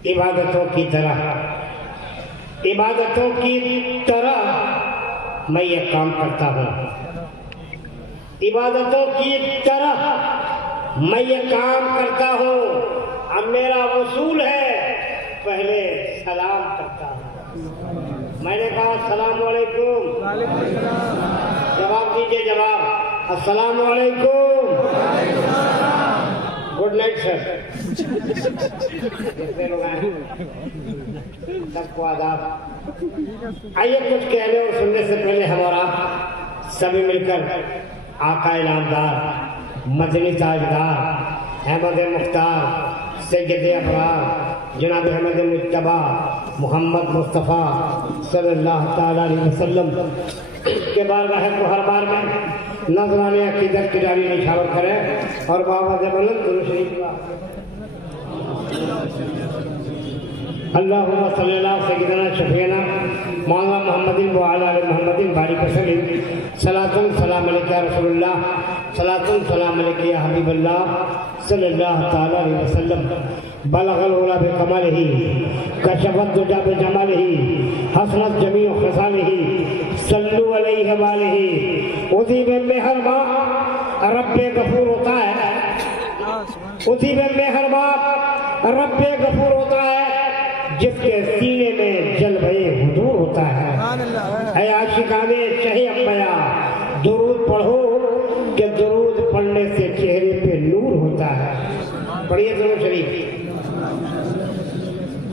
इबादतों की तरह मैं ये काम करता हूँ। इबादतों की तरह मैं ये काम करता हूँ। अब मेरा वसूल है, पहले सलाम करता हूँ। मैंने कहा अस्सलाम वालेकुम, जवाब दीजिए, जवाब अस्सलाम वालेकुम, गुड नाइट सर। सबको आदाब। आइए कुछ कहने और सुनने से पहले हमारा सभी मिलकर आका इनामदार, मदनी ताजदार, अहमद मुख्तार, सैयद अबरार, जनाब अहमद मुज्तबा मोहम्मद मुस्तफ़ा सल्लल्लाहु ताला अलैहि वसल्लम के बारगाह को हर बार में नजराने अकीदत की डाली निछावर करें और बाबा से बुलंद दुरूद शरीफ अल्लाहुम्मा सल्ली अला सय्यिदना शफीना मौलाना मुहम्मदिन व अला आलि मुहम्मदिन बारिक वसल्लिम। सलातुन सलाम अलैका या रसूलुल्लाह, सलातुन सलाम अलैका या हबीबल्लाह सल्लल्लाहु ताला अलैहि वसल्लम। बलगल उला बिकमालिही, कशफत दुजा बिजमालिही, हसनत जमीउ खसालिही, सल्लु अलैहि वालिही। उसी में मेहरबान रब्बे गफूर होता है, उसी में मेहरबान रब्बे गफूर होता है जिसके सीने में जलवे हुजूर होता है। आशिकाने शहे अम्बया दुरूद पढ़ो कि दुरूद पढ़ने से चेहरे पे नूर होता है। पढ़िए दुरूद शरीफ।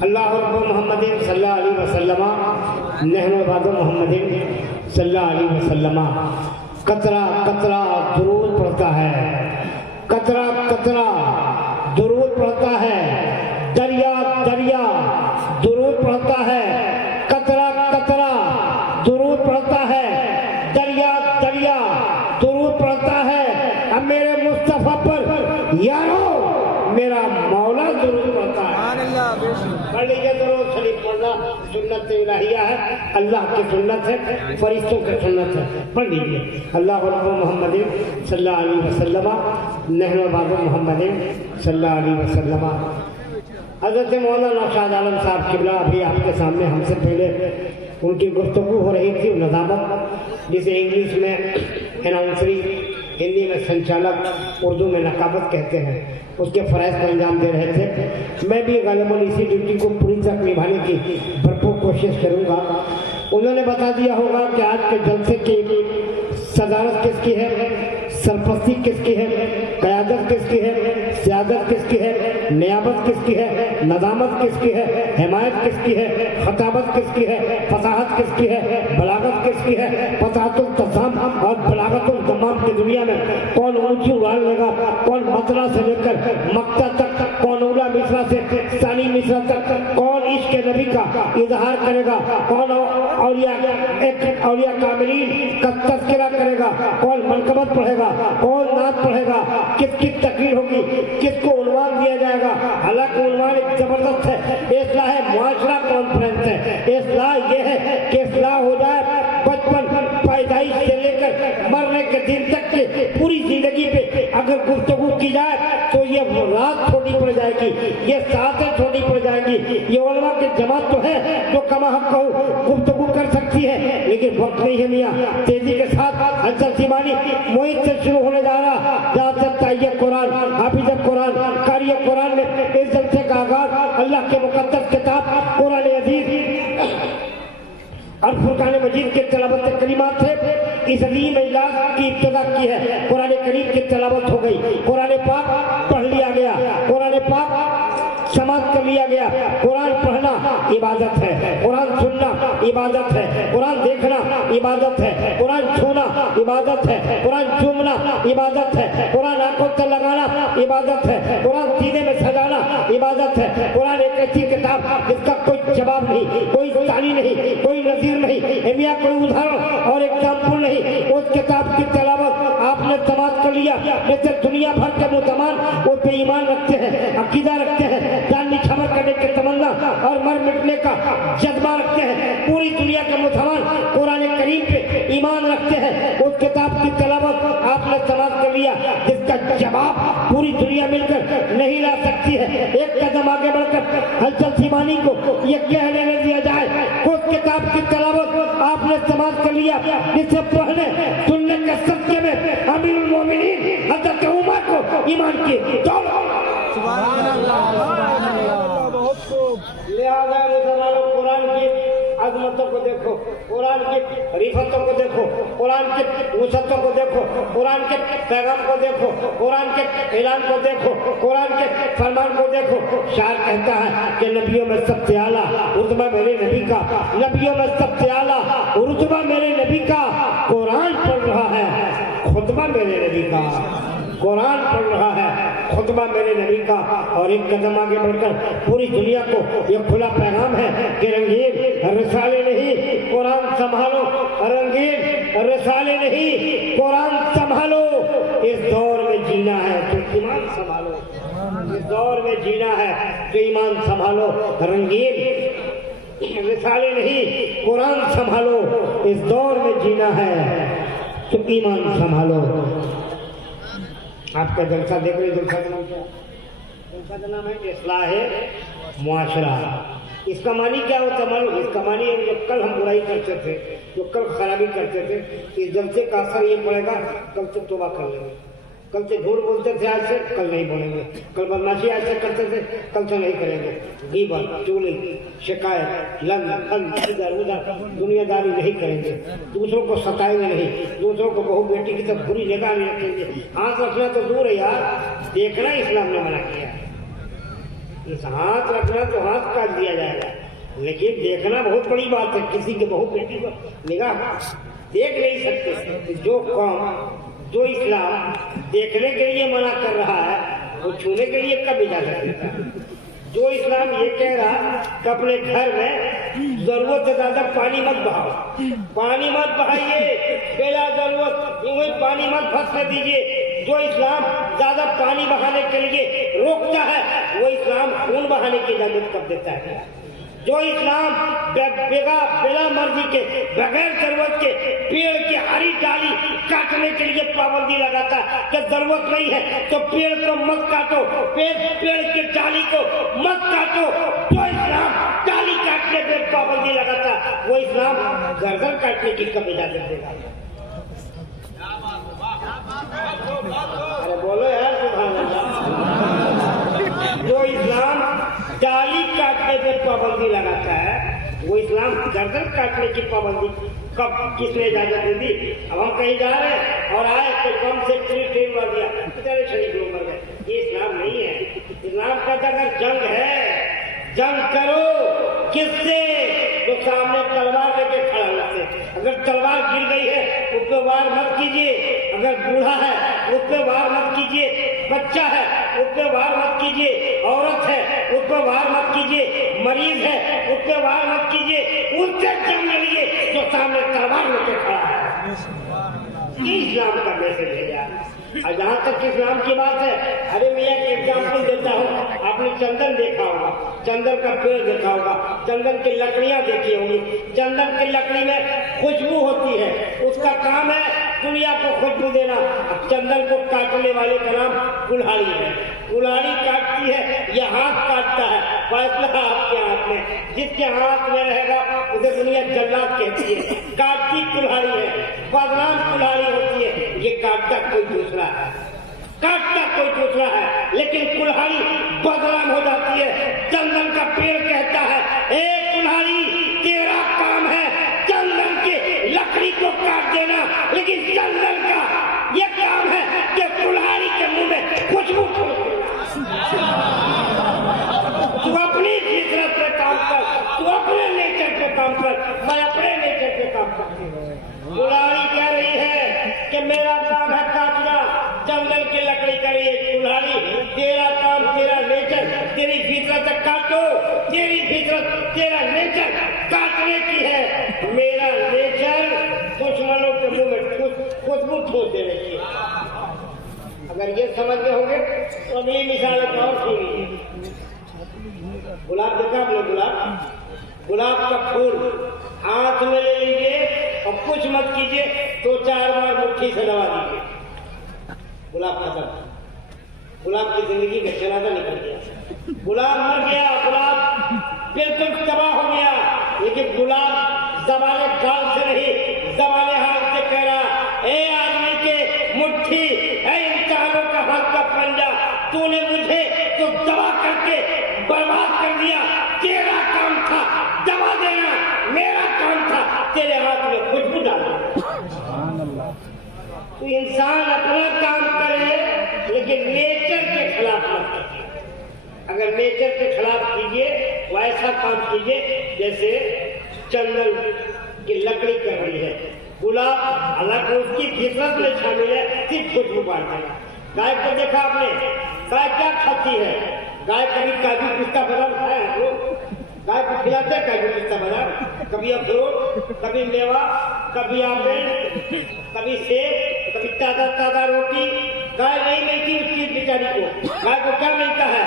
अल्लाह रब्बु मुहम्मदिन सल्लल्लाहु अलैहि वसल्लम नहनु इबादु मुहम्मदिन सल्लल्लाहु अलैहि वसल्लम। कतरा कतरा दुरूद पढ़ता है, कतरा कतरा दुरूद पढ़ता है, दरिया दरिया दुरूद पढ़ता है, कतरा कतरा दुरूद पढ़ता है, दरिया दरिया दुरूद पढ़ता है। अब मेरे मुस्तफा पर यारो मेरा मौला दुरूद पढ़ता है। पढ़ लीजिए दुरूद शरीफ। पढ़ना सुन्नत इलाहिया है, अल्लाह की सुन्नत है, फरिश्तों की सुन्नत है। पढ़ लीजिए। अल्लाह रब्बु मुहम्मदिन सल्लल्लाहु अलैहि वसल्लम नहनु इबादु मुहम्मदिन सल्लल्लाहु अलैहि वसल्लम। हज़रत मौलाना नौशाद आलम साहब किबला अभी आपके सामने हमसे पहले उनकी गुफ्तगू हो रही थी। नज़ामत, जिसे इंग्लिश में अनाउंसरी, हिंदी में संचालक, उर्दू में नकाबत कहते हैं, उसके फ़राइज़ को अंजाम दे रहे थे। मैं भी गालिबन इसी ड्यूटी को पूरी तरह निभाने की भरपूर कोशिश करूँगा। उन्होंने बता दिया होगा कि आज के जलसे की सदारत किसकी है, सरपरस्ती किसकी है, क़यादत किसकी है, सियादत किसकी है, नियाबत किसकी है, नज़ामत किसकी है, हिमायत किसकी है, खताबत किसकी है, फसाहत किसकी है, बलागत किसकी है। फसाहतुल तज़ाम और बलागतुल तमाम की दुनिया में कौन ऊंची उड़ान लेगा, कौन मतला से लेकर मक्ता तक, कौन उला मिसरा से सानी मिसरा तक, कौन इश्क नबी का इजहार करेगा, कौन औलिया कामिलीन का तज़किरा करेगा, कौन मनकबत पढ़ेगा, कौन नात पढ़ेगा, किसकी तकरीर होगी, किसको उन्वान दिया जाएगा। हालांकि उन्वान एक जबरदस्त है। इस्लाह मुआशरा कॉन्फ्रेंस है। इस्लाह ये है कि इस्लाह हो जाए बचपन पैदाइश से लेकर मरने के दिन तक के पूरी जिंदगी पे अगर गुफ्तगू की जाए तो ये रात छोटी पड़ जाएगी, ये सातें छोटी पड़ जाएगी। ये उलमा की जमात तो है जो कमा हम कहूँ गुफ्तगू कर सकती है, लेकिन वक्त नहीं है मियाँ। तेजी के साथ हजरत सीमानी मोहित से शुरू होने जा रहा, जहाँ तक ताइये कुरान, हाफिज कुरान, कारी कुरान में इस जलसे का आगाज अल्लाह के मुकद्दस किताब कुरान अजीज और फुरकान मजीद के तलावत करीमात से इस अजीम इजलास की इब्तिदा की है। कुरान करीम की तलावत हो गई, कुरान पाक पढ़ लिया गया, कुरान पाक समाप्त कर लिया गया। कुरान पढ़ना इबादत है, कुरान सुनना इबादत है, कुरान देखना इबादत है, कुरान छूना इबादत है, कुरान चूमना इबादत है, कुरान आंखों से लगाना इबादत है, कुरान सीने में सजाना इबादत है। कुरान एक ऐसी किताब जिसका कोई जवाब नहीं, कोई तानी नहीं, कोई नजीर नहीं, मियां कोई उदाहरण और एग्जाम्पल नहीं। उस किताब की तलावत आपने समाप्त कर लिया। जैसे दुनिया भर के मुसलमान उस पे ईमान रखते हैं, अकीदा रखते हैं, जान निछावर करने की तमन्ना और मर मिटने का जज्बा रखते हैं। पूरी दुनिया के मुसलमान कुरान करीम पे ईमान रखते हैं। उस किताब की तलावत आपने समाप्त कर लिया जिसका जवाब पूरी दुनिया मिलकर नहीं ला सकती है। एक कदम आगे बढ़कर हलचल सीमानी को ये कह लेने दिया जाए उस किताब की तलावत आपने समाप्त कर लिया जिसे पढ़ने सुनने के सत्य में अमीरुल मोमिनीन हजरत उमर को ईमान की दौलत। लिहाजा मुसलमानों कुरान की अजमतों को देखो, कुरान की रिफतों को देखो, कुरान की वसअतों को देखो, कुरान के पैगाम को देखो, कुरान के ऐलान को देखो, कुरान के फरमान को देखो। शायर कहता है कि नबियों में सबसे आला रुतबा मेरे नबी का, नबियों में सबसे आला रुतबा मेरे नबी का कुरान पढ़ रहा है, खुतबा मेरे नबी का कुरान पढ़ रहा है, खुतबा मेरे नबी का। और एक कदम आगे बढ़कर पूरी दुनिया को यह खुला पैगाम है कि रंगीन रिसाले नहीं कुरान संभालो, रंगीन रिसाले नहीं कुरान संभालो। इस दौर में जीना है तो ईमान संभालो, इस दौर में जीना है तो ईमान संभालो। रंगीन रिसाले नहीं कुरान संभालो, इस दौर में जीना है तो ईमान संभालो। आपका जलसा देख रहे, जलसा का नाम क्या? जलसा का नाम है इस्लाहे मुआशरा। इसका मानी क्या होता है मालूम? इसका मानी है जो कल हम बुराई करते थे, जो कल खराबी करते थे, इस जलसे का असर ये पड़ेगा कल से तौबा कर लेंगे। कल से झूठ बोलते थे आज से कल नहीं बोलेंगे, कल बदमाशी आज से करते थे कल से नहीं करेंगे, गीबत चुगली शिकायत लन इधर उधर दुनियादारी नहीं करेंगे, दूसरों को सताएंगे नहीं, दूसरों को बहू बेटी की तरफ बुरी निगाह नहीं रखेंगे। हाथ रखना तो दूर है यार, देखना इस्लाम ने मना किया। इस हाथ रखना तो हाथ काट दिया जाएगा, लेकिन देखना बहुत बड़ी बात है। किसी के बहू बेटी को निगाह देख नहीं सकते। जो कौम जो इस्लाम देखने के लिए मना कर रहा है वो छूने के लिए कब इजाजत देता है? जो इस्लाम ये कह रहा कि अपने घर में जरूरत से ज्यादा पानी मत बहाओ, पानी मत बहाइए, बेला जरूरत यूं ही पानी मत फंसने दीजिए। जो इस्लाम ज्यादा पानी बहाने के लिए रोकता है वो इस्लाम खून बहाने की इजाजत कर देता है। जो इस्लाम बिना मर्जी के बगैर जरूरत के पेड़ की हरी डाली काटने के लिए पाबंदी लगाता कि जरूरत नहीं है तो पेड़ को मत काटो, पेड़ की डाली को मत काटो। जो इस्लाम डाली काटने पर पाबंदी लगाता वो इस्लाम गर्दन काटने की कब इजाजत देगा? अरे बोलो यार सुभान अल्लाह। जो इस्लाम डाली काटने पर पाबंदी लगाता है वो इस्लाम गर्दन काटने की पाबंदी कब किसने इजाजत दे दी? अब हम कहीं जा रहे हैं और आए तो कम से ट्रेन मार दिया, बेचारे शरीर लोग मर गए। ये इस्लाम नहीं है। इस्लाम का अगर जंग है, जंग करो किससे? तो सामने तलवार लेके खड़ा होते। अगर तलवार गिर गई है उस पर वार मत कीजिए, अगर बूढ़ा है उस पर वार मत कीजिए, बच्चा है उस पर वार मत कीजिए, औरत है उस पर वार मत कीजिए, मरीज है उस पर वार मत कीजिए। उससे जंग लड़िए जो सामने तलवार लेके खड़ा है। ये इस्लाम का मैसेज है यार। और जहाँ तक इस्लाम की बात है, अरे मैं एक एग्जाम्पल देता हूँ। आपने चंदन देखा होगा, चंदन का पेड़ देखा होगा, चंदन की लकड़ियाँ देखी होंगी। चंदन की लकड़ी में खुशबू होती है, उसका काम है दुनिया को खुशबू देना। चंदन को काटने वाले का नाम कुल्हाड़ी है। कुल्हाड़ी काटती है, यह हाथ काटता है। फैसला आपके हाथ में, जिसके हाथ में रहेगा उसे दुनिया जल्लाद कहती है। काटती कुल्हाड़ी है, बदनाम कुल्हाड़ी होती है। ये काटता कोई दूसरा है, काटता कोई दूसरा है, लेकिन कुल्हाड़ी बदनाम हो जाती है। चंदन का पेड़ कहता है, ए कुल्हाड़ी तेरा काम है चंदन के लकड़ी को काट देना, लेकिन चंदन का ये काम है कि कुल्हाड़ी के मुंह में खुशबू छोड़ देना। तू अपनी फितरत पे काम कर, तू अपने नेचर पे काम कर, मैं अपने नेचर पे काम करती हूँ। कुल्हाड़ी कह रही है कि मेरा काम है काटना, जंगल की लकड़ी करिए। कुल्हाड़ी तेरा काम, तेरा नेचर, तेरी फितरत काटो, तेरी फितरत तेरा नेचर काटने की है। मेरा नेचर दुश्मनों के मुंह में खुशबू ठोस देने की है। अगर ये समझ में होंगे तो अगली मिसाल एक और सुनिए। गुलाब देखा आपने? गुलाब का फूल हाथ में ले लीजिए और कुछ मत कीजिए, 2-4 बार मुट्ठी से दबा दीजिए, गुलाब खत्म। गुलाब की जिंदगी का जनाजा निकल गया, गुलाब मर गया, गुलाब बिल्कुल तबाह हो गया। लेकिन गुलाब जबाने गाल से नहीं, जबाने हाथ से कह रहा, ए आदमी के मुट्ठी, ए इंसानों का हाथ का पंजा, तूने मुझे तो दबा करके बर्बाद कर दिया। तेरा काम था दबा देना, मेरा काम था तेरे हाथ में खुशबू डालना। तो इंसान अपना काम करे लेकिन नेचर के खिलाफ मत कीजिए। अगर नेचर के खिलाफ कीजिए तो ऐसा काम कीजिए जैसे चंदन की लकड़ी कर रही है, गुलाब हालांकि उसकी फितरत में शामिल है, सिर्फ खुशबू बांटेगा। गाय को देखा आपने, गाय क्या खाती है? गाय कभी काजू पिस्ता बादाम खाया है लोग? गाय को खिलाते हैं काजू पिस्ता बादाम, कभी अखरोट, कभी मेवा, कभी आपेल, कभी सेब, कभी ताजा ताजा रोटी। गाय नहीं मिलती उस चीज बेचारी को। गाय को क्या मिलता है?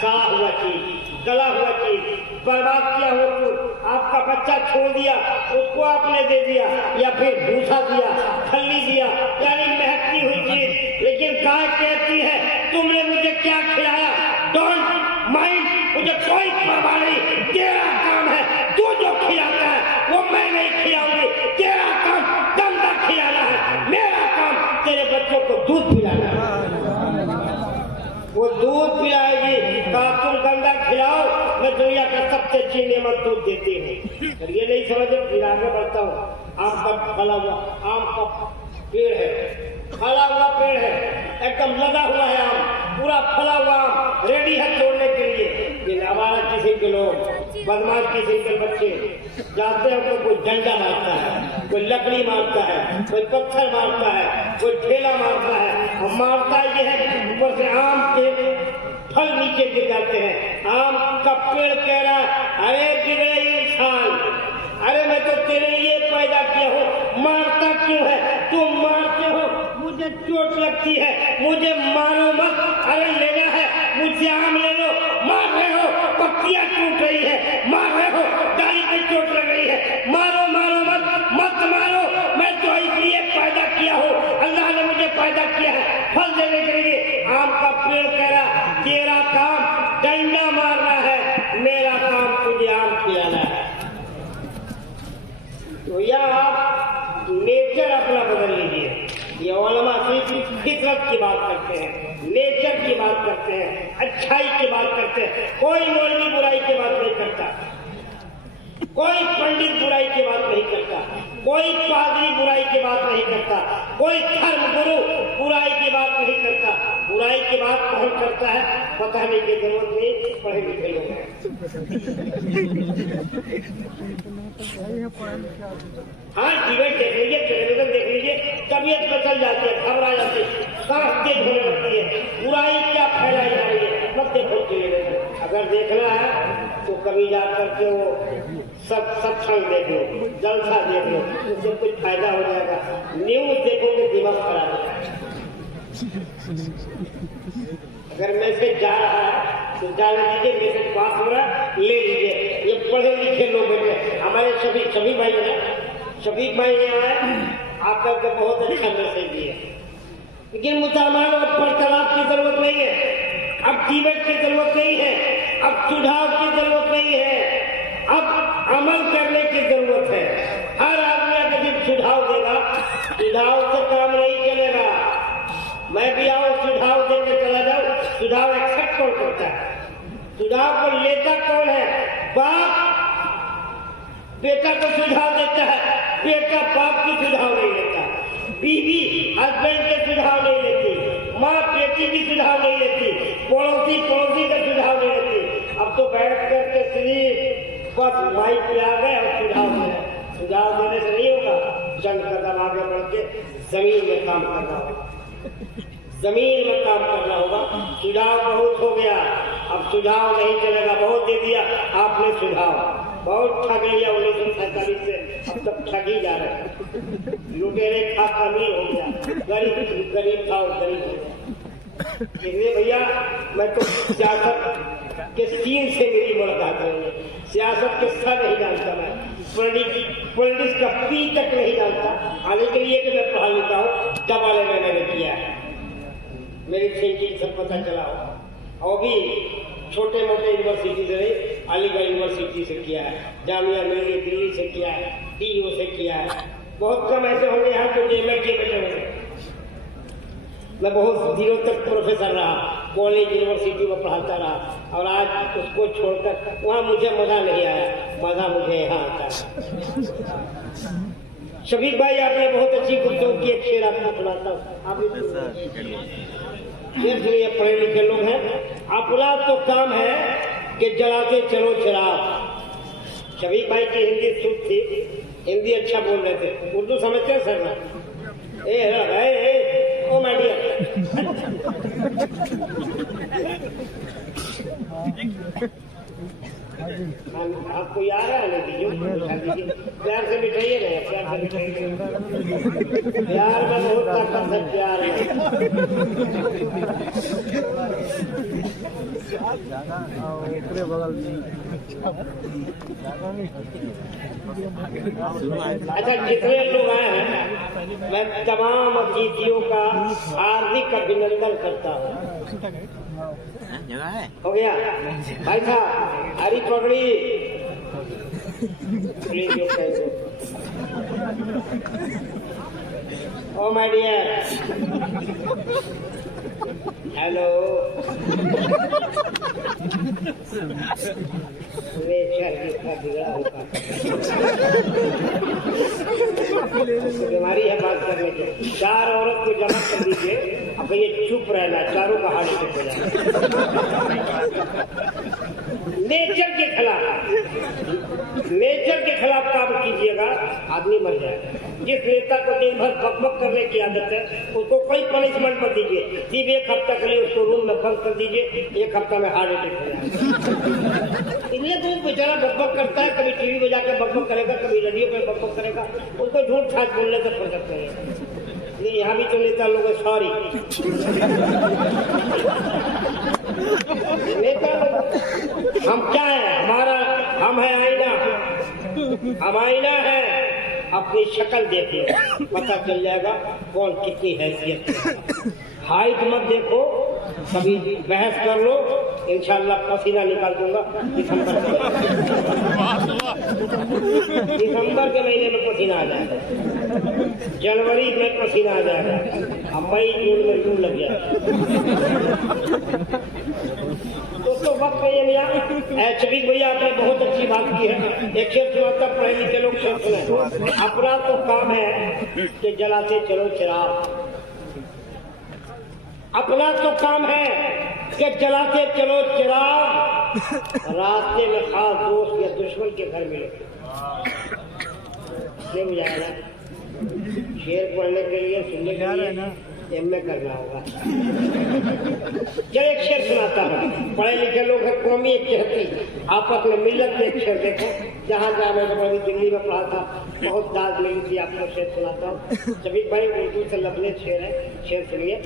साफ हुआ चीज, गला हुआ चीज, बर्बाद किया हुआ चीज। आपका बच्चा छोड़ दिया, उसको आपने दे दिया, या फिर भूसा दिया, खल्ली दिया, यानी महकती हुई चीज। लेकिन गाय कहती है तुमने मुझे क्या खिलाया, डोंट माइंड, मुझे कोई परवाह नहीं, तेरा काम है, तू जो खिलाता है वो मैं नहीं खिलाऊंगी। तेरा काम गंदा खिलाना है, मेरा काम तेरे बच्चों को दूध पिलाना है। वो दूध पिलाएगी, कहा तुम गंदा खिलाओ, मैं दुनिया का सबसे अच्छी नेमत दूध देती हूँ। ये नहीं समझो, फिर आगे बढ़ता हूँ। आम का फला हुआ, आम का पेड़ है, फला हुआ पेड़ है, एकदम लगा हुआ है आम, पूरा फला हुआ आम रेडी है तोड़ने के लिए। हमारा किसी के लोग बदमाश किसी के बच्चे जाते हैं, कोई डंडा मारता है, कोई लकड़ी मारता है, कोई पत्थर मारता है, कोई ठेला मारता है, और मारता ये है ऊपर से आम के फल नीचे गिर जाते हैं। आम का पेड़ कह रहा है अरे बिगड़े इंसान, अरे मैं तो तेरे लिए पैदा किया हूँ, मारता क्यों है? तुम मारते हो, मुझे चोट लगती है, मुझे मारो मत। अरे लेना है मुझसे आम ले लो, मार रहे हो, पत्तियां टूट रही है, मार रहे हो, डाली पे चोट लग रही है, मारो मारो मत, मत मारो। मैं तो इसलिए पैदा किया हूँ, अल्लाह ने मुझे पैदा किया है फल देने के लिए। आम का पेड़ कह रहा तेरा काम डंडा मारना है, मेरा काम तुझे आम खिलाना है। तो यह आप नेचर अपना बदल लीजिए। ये उलमा सिर्फ फितरत की बात करते हैं, नेचर की बात करते हैं, अच्छाई की बात करते हैं। कोई मौलवी बुराई की बात नहीं करता, कोई पंडित बुराई की बात नहीं करता, कोई पादरी बुराई की बात नहीं करता, कोई धर्म गुरु बुराई की बात नहीं करता। बुराई की बात कौन करता है? बताने की जरूरत नहीं, पढ़े लिखे लोग हैं। हाँ, टीवी देख लीजिए, टेलीविजन देख लीजिए, तबीयत बदल जाती है, घबरा जाती है, सांस तेज होने लगती है, बुराई क्या फैलाई जा रही है, मत देखो टेलीविजन। अगर देखना है तो कभी जाकर के वो सत्संग देख लो, जलसा देख लो, उससे कुछ फायदा हो जाएगा। न्यूज देखोगे दिमाग खराब हो जाएगा। अगर मैसेज जा रहा है तो डाल लीजिए, मैसेज पास हो रहा है ले लीजिए। ये पढ़े लिखे लोग हैं, हमारे सभी भाई हैं, सभी भाई यहाँ है, आकर के बहुत अच्छा मैसेज दिए। लेकिन मुसलमानों पर तलाक की जरूरत नहीं है, अब डिबेट की जरूरत नहीं है, अब सुधार की जरूरत नहीं है, अब अमल करने की जरूरत है। हर आदमी अगर जब सुझाव देगा, सुझाव से काम नहीं चलेगा। मैं भी आओ सुझाव देकर चला जाऊं, सुझाव एक्सेप्ट कौन करता है? सुझाव को लेता कौन है? बाप बेटा को सुझाव देता है, बेटा बाप की सुझाव नहीं लेता, बीवी हस्बैंड के सुझाव नहीं लेती, माँ बेटी की सुझाव नहीं लेती, पड़ोसी का सुझाव नहीं लेती। अब तो बैठ करके सिर्फ बस माइक पे आ गए और सुझाव दे रहे। सुझाव देने से नहीं होगा, चंद कदम आगे बढ़ के जमीन में काम करना होगा, जमीन में काम करना होगा। सुझाव बहुत हो गया, अब सुझाव नहीं चलेगा, बहुत दे दिया आपने सुझाव, बहुत ठग लिया 1947 से, अब तक ठग ही जा रहे हैं। लुटेरे खा अमीर हो गया, गरीब था और गरीब हो गया। इसलिए भैया मैं तो सियासत के सीन से मेरी मुलाकात है, सियासत के सर नहीं जानता, मैं पॉलिटिक्स का पी तक नहीं जानता। आने के लिए कि मैं पढ़ा लिखा हूँ, दबाले मैंने किया है। मेरी थिंकिंग सब पता चला हो। और भी छोटे मोटे यूनिवर्सिटी से नहीं, अलीगढ़ यूनिवर्सिटी से किया है, जामिया मिलिया दिल्ली से किया है, DU से किया है। बहुत कम ऐसे होंगे यहाँ तो DMED के बचे होंगे। मैं बहुत दिनों तक प्रोफेसर रहा, कॉलेज यूनिवर्सिटी में पढ़ाता रहा, और आज उसको छोड़कर वहाँ मुझे मजा नहीं आया, मजा मुझे यहाँ आता है। शफीक भाई आपने बहुत अच्छी गुफ्तगू की, एक शेर आपको सुनाता हूँ। आप इसलिए पढ़े लिखे लोग हैं। अपना तो काम है कि जलाते चलो चिराग। शफीक भाई की हिंदी शुद्ध थी, हिंदी अच्छा बोल रहे थे। उर्दू समझते हैं सर? ओ माय डियर, आपको याद है नहीं दीजिए, प्यार से बिठाइए ना, प्यार से बिठाइए। प्यार में बहुत ताकत है, प्यार में। अच्छा, जितने लोग आए हैं मैं तमाम अतिथियों का हार्दिक अभिनंदन करता हूँ। जगह है हो गया भाई साहब, हरी पगड़ी ओ माय डियर, हेलो। बिगड़ा होगा, बीमारी है बात करने की। 4 औरत को जमा कर दीजिए, अब ये चुप रहना, चारों का हार्ट अटैक हो जाए। नेचर के खिलाफ, नेचर के खिलाफ काम कीजिएगा, आदमी मर जाएगा। जिस नेता को दिन भर बकबक करने की आदत है उसको कोई पनिशमेंट मत दीजिए, सिर्फ 1 हफ्ता के लिए उसको रूम में बंद कर दीजिए, 1 हफ्ता में हार्ट अटैक हो जाएगा। इसलिए तो बेचारा बकबक करता है, कभी टीवी में जाकर बकबक करेगा, कभी रेडियो पे बकबक करेगा, उसको झूठ छाछ बोलने से फर्क करते हैं। यहाँ भी तो नेता लोग सॉरी नेता लोग। हम क्या है, हमारा हम है आईना, हम आईना है। अपनी शक्ल देखिए, पता चल जाएगा कौन कितनी हैसियत। हाइट मत देखो, कभी बहस कर लो, इंशाल्लाह पसीना निकाल दूंगा दिसंबर के महीने में पसीना आ जाएगा, जनवरी में पसीना आ जाएगा, अब मई जून में जून लग जाएगा। दोस्तों वक्त में ये शफीक भैया आपने बहुत अच्छी बात की है। एक शेर सुनाता, पढ़े लिखे लोग शेर सुने। अपना तो काम है कि जलाते चलो चिराग। अपना तो काम है कि जलाते चलो चिराग, रास्ते में खास दोस्त या दुश्मन के घर मिले। ये बुझाएगा शेर पढ़ने के लिए, सुनने के लिए MA करना होगा। चल एक शेर सुनाता हूँ, पढ़े लिखे लोग हैं, कौमी एक कहती, आपस में मिलत में एक शेर देखो। जहाँ जहाँ मैं कभी दिल्ली में पढ़ा था, बहुत दाद मिली थी। आपको शेर सुनाता हूँ। शफीक भाई उर्दू से लफले शेर है, शेर सुनिए,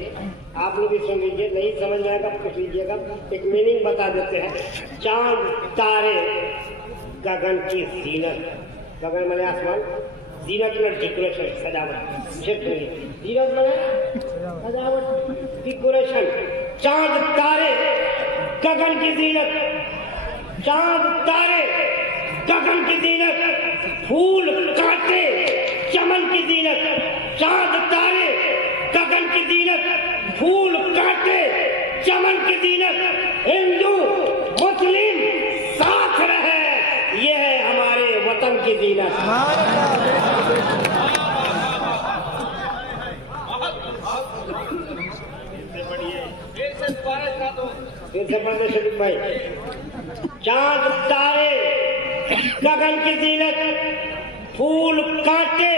आप लोग भी सुन लीजिए। नहीं समझ में आएगा पूछ लीजिएगा, एक मीनिंग बता देते हैं। चांद तारे गगन की जीनत, गगन माने आसमान, जीनत में डेकोरेशन, सजावट। जीनत में सजावट, डेकोरेशन। चांद तारे गगन की जीनत, चांद तारे गगन की जीनत, फूल कांटे चमन की जीनत। चांद तारे गगन की जीनत, फूल कांटे चमन की जीनत। हिंदू मुस्लिम साथ रहे, ये है हमारे वतन की जीनत। फिर से पढ़ते शफीक भाई। चांद तारे गगन की जीनत, फूल कांटे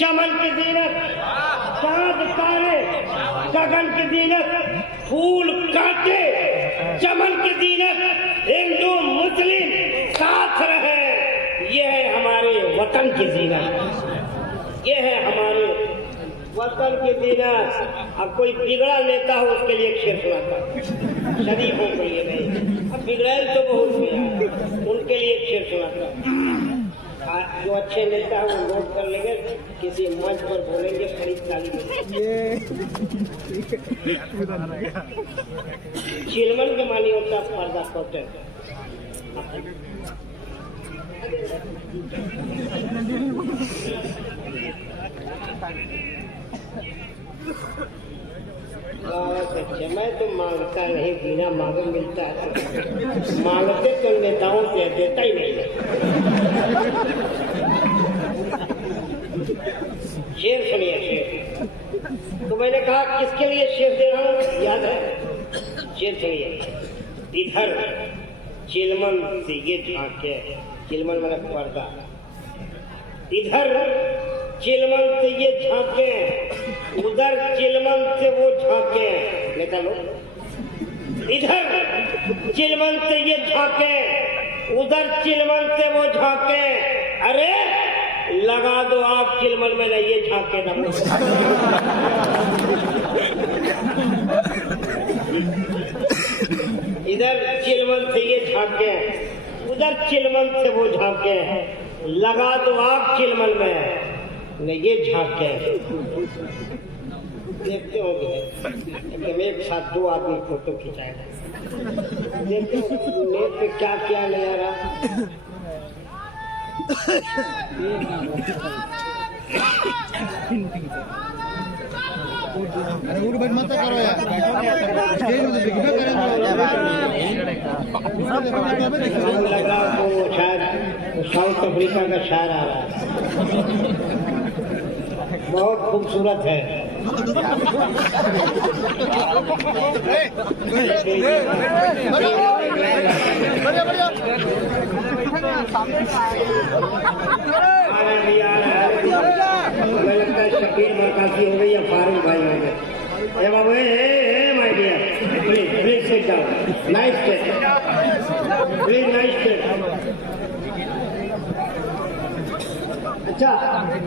चमन की जीनत। चांद तारे गगन की जीनत, फूल कांटे चमन की जीनत। हिंदू मुस्लिम साथ रहे, ये है हमारे वतन की जीनत, ये है हमारे वतन की जीनत। अब कोई बिगड़ा नेता हो उसके लिए एक शेर सुनाता, शरीफों के लिए नहीं, अब बिगड़ैल तो बहुत हुए, उनके लिए एक शेर सुनाता। जो अच्छे नेता है वो नोट कर लेंगे, किसी मंच पर बोलेंगे खरीद ताली में। चिलमन के मानी होता पर्दा कॉटन। मैं तो मांगता नहीं, बिना मांगे मिलता है। मांगते तो नेताओं से, देता ही नहीं है। शेर सुनिए, शेर। तो मैंने कहा किसके लिए शेर दे रहा हूँ, याद है? शेर सुनिए। इधर चिलमन से ये झांके, चिलमन वाला पर्दा, इधर चिलमन से ये झांके, उधर चिलमन से वो झांके। नेता लोग, इधर चिलमन से ये झांके, उधर चिलमन से वो झांके। अरे लगा दो आप चिलमन में, नहीं ये झांके ना। इधर चिलमन से ये झांके, उधर चिलमन से वो झांके। लगा दो आप चिलमन में, नहीं ये झांके। देखते होंगे एकदम एक साथ दो आदमी फोटो खिंचाएगा। देखते हो नेट पे क्या क्या ले आ रहा। अरे वो बैठ मत करो यार, लग रहा तो शायद साउथ अफ्रीका का शायर आ रहा है। बहुत खूबसूरत है। हमें लगता है शकील मरकासी हो गई या फारूक भाई हो गए। ए बाबू, my dear, please please sit down, nice sit, please nice sit. अच्छा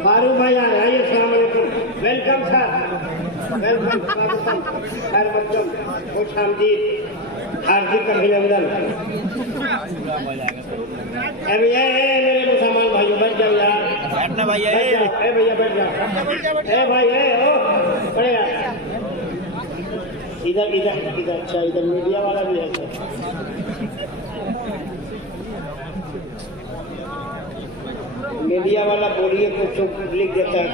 फारूक भाई आ रहे हैं, अस्सलाम वालेकुम, वेलकम सर, वेलकम, खैर मकदम, खुश आमदीद, हार्दिक अभिनंदन। मेरे मुसलमान भाइयों, बैठ जाओ यार, बैठना भाई, भैया बैठ जाओ, भाई ओ बड़े यार, इधर इधर इधर। अच्छा इधर मीडिया वाला भी है। मीडिया वाला बोलिए कुछ लिख देता है।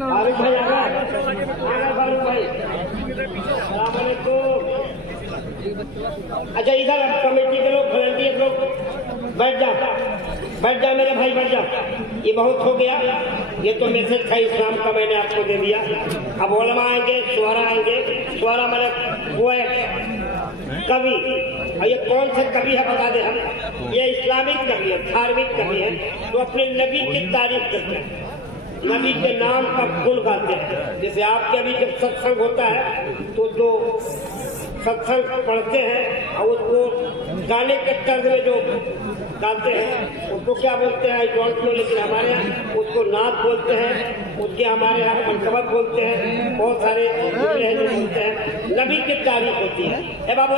फारूक भाई आ गए, फारूक भाई, अस्सलाम वालेकुम। अच्छा इधर अब कमेटी के लोग, वॉलंटियर लोग बैठ जाओ, बैठ जाओ मेरे भाई, बैठ जाओ। ये बहुत हो गया, ये तो मैसेज था इस्लाम का, मैंने आपको दे दिया। अब उलमा आएंगे, शुअरा आएंगे। शुअरा मतलब वो है कवि, और ये कौन से कवि है बता दे हम। ये इस्लामिक कवि है, धार्मिक कवि है, तो अपने नबी की तारीफ करते हैं, नबी के नाम का गुण गाते हैं। जैसे आपके अभी जब सत्संग होता है तो जो सत्संग पढ़ते हैं और उसको गाने के तर्ज में जो गाते हैं उसको क्या बोलते हैं, आई डोंट नो, लेकिन हमारे यहाँ उसको नाद बोलते हैं, उसके हमारे यहाँ मनकबत बोलते हैं, बहुत सारे लहजे बोलते हैं। नबी की तारीफ होती है। ए बाबू,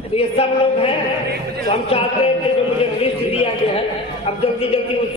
तो ये सब लोग हैं। तो हम चाहते हैं कि जो मुझे लिस्ट दिया गया है, अब जल्दी जल्दी